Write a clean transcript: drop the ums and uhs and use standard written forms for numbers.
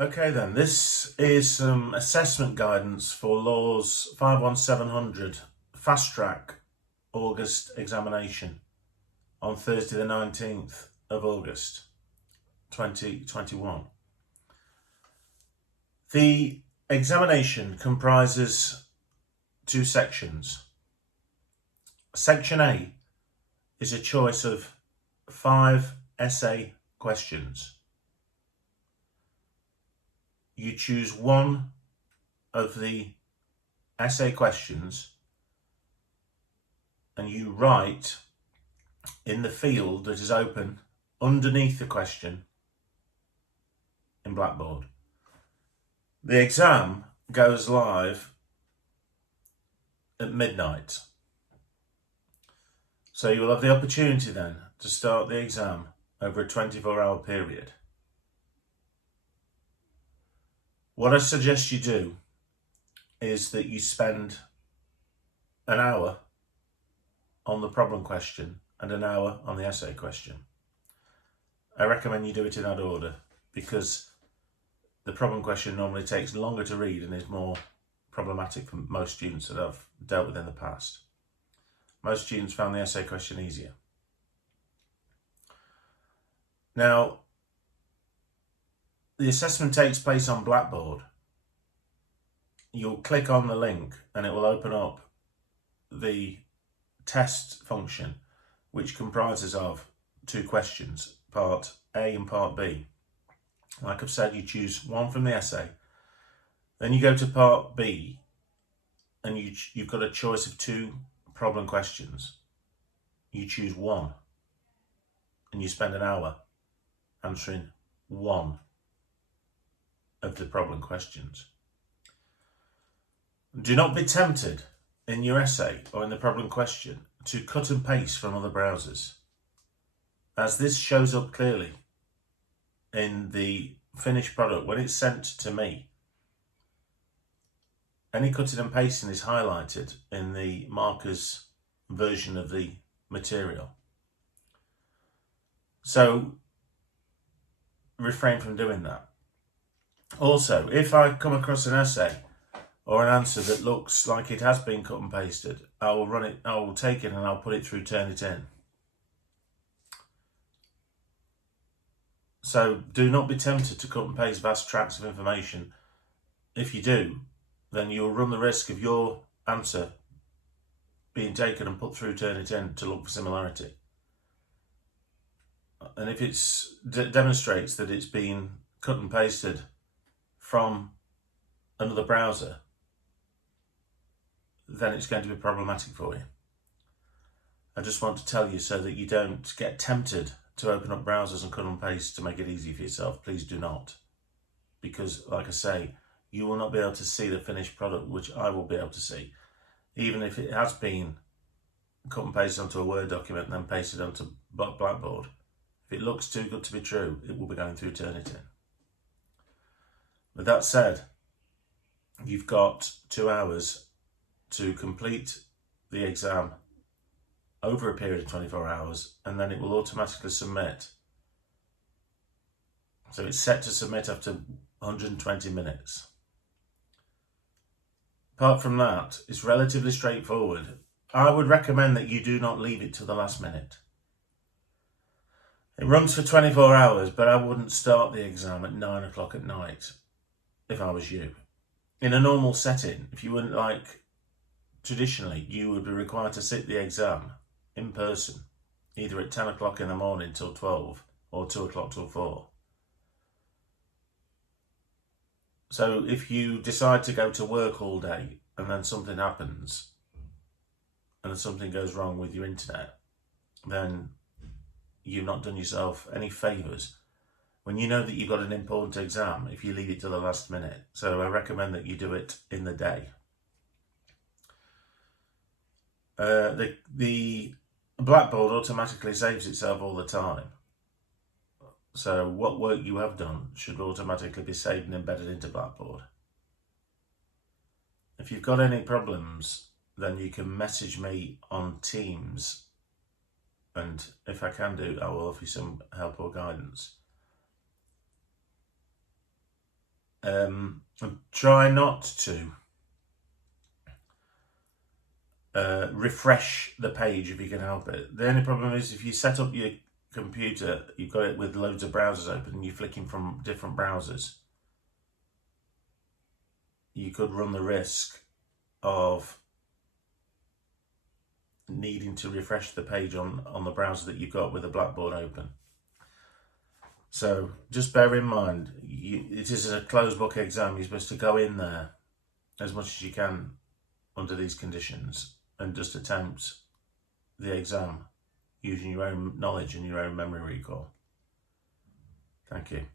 Okay then, this is some assessment guidance for LAWS51700 Fast Track August examination on Thursday the 19th of August 2021. The examination comprises two sections. Section A is a choice of 5 essay questions. You choose one of the essay questions and you write in the field that is open underneath the question in Blackboard. The exam goes live at midnight. So you will have the opportunity then to start the exam over a 24-hour period. What I suggest you do is that you spend an hour on the problem question and an hour on the essay question. I recommend you do it in that order because the problem question normally takes longer to read and is more problematic for most students that I've dealt with in the past. Most students found the essay question easier. Now, the assessment takes place on Blackboard. You'll click on the link and it will open up the test function, which comprises of two questions, part A and part B. Like I've said, you choose one from the essay, then you go to part B and you've got a choice of two problem questions. You choose one and you spend an hour answering one of the problem questions. Do not be tempted in your essay or in the problem question to cut and paste from other browsers, as this shows up clearly in the finished product when it's sent to me. Any cutting and pasting is highlighted in the markers version of the material. So refrain from doing that. Also, if I come across an essay or an answer that looks like it has been cut and pasted, I will take it and I'll put it through Turnitin. So do not be tempted to cut and paste vast tracts of information. If you do, then you'll run the risk of your answer being taken and put through Turnitin to look for similarity. And if it demonstrates that it's been cut and pasted from another browser, then it's going to be problematic for you. I just want to tell you so that you don't get tempted to open up browsers and cut and paste to make it easy for yourself. Please do not. Because, like I say, you will not be able to see the finished product, which I will be able to see. Even if it has been cut and pasted onto a Word document and then pasted onto Blackboard, if it looks too good to be true, it will be going through Turnitin. With that said, you've got 2 hours to complete the exam over a period of 24 hours, and then it will automatically submit. So it's set to submit after 120 minutes. Apart from that, it's relatively straightforward. I would recommend that you do not leave it to the last minute. It runs for 24 hours, but I wouldn't start the exam at 9 o'clock at night if I was you. In a normal setting, if you weren't like traditionally, you would be required to sit the exam in person, either at 10 o'clock in the morning till 12 or 2 o'clock till 4. So if you decide to go to work all day and then something happens and something goes wrong with your internet, then you've not done yourself any favours when you know that you've got an important exam if you leave it to the last minute. So I recommend that you do it in the day. The Blackboard automatically saves itself all the time. So what work you have done should automatically be saved and embedded into Blackboard. If you've got any problems, then you can message me on Teams, and if I can do, I will offer you some help or guidance. And try not to refresh the page if you can help it. The only problem is if you set up your computer, you've got it with loads of browsers open and you're flicking from different browsers, you could run the risk of needing to refresh the page on the browser that you've got with the Blackboard open. So just bear in mind, it is a closed book exam. You're supposed to go in there as much as you can under these conditions and just attempt the exam using your own knowledge and your own memory recall. Thank you.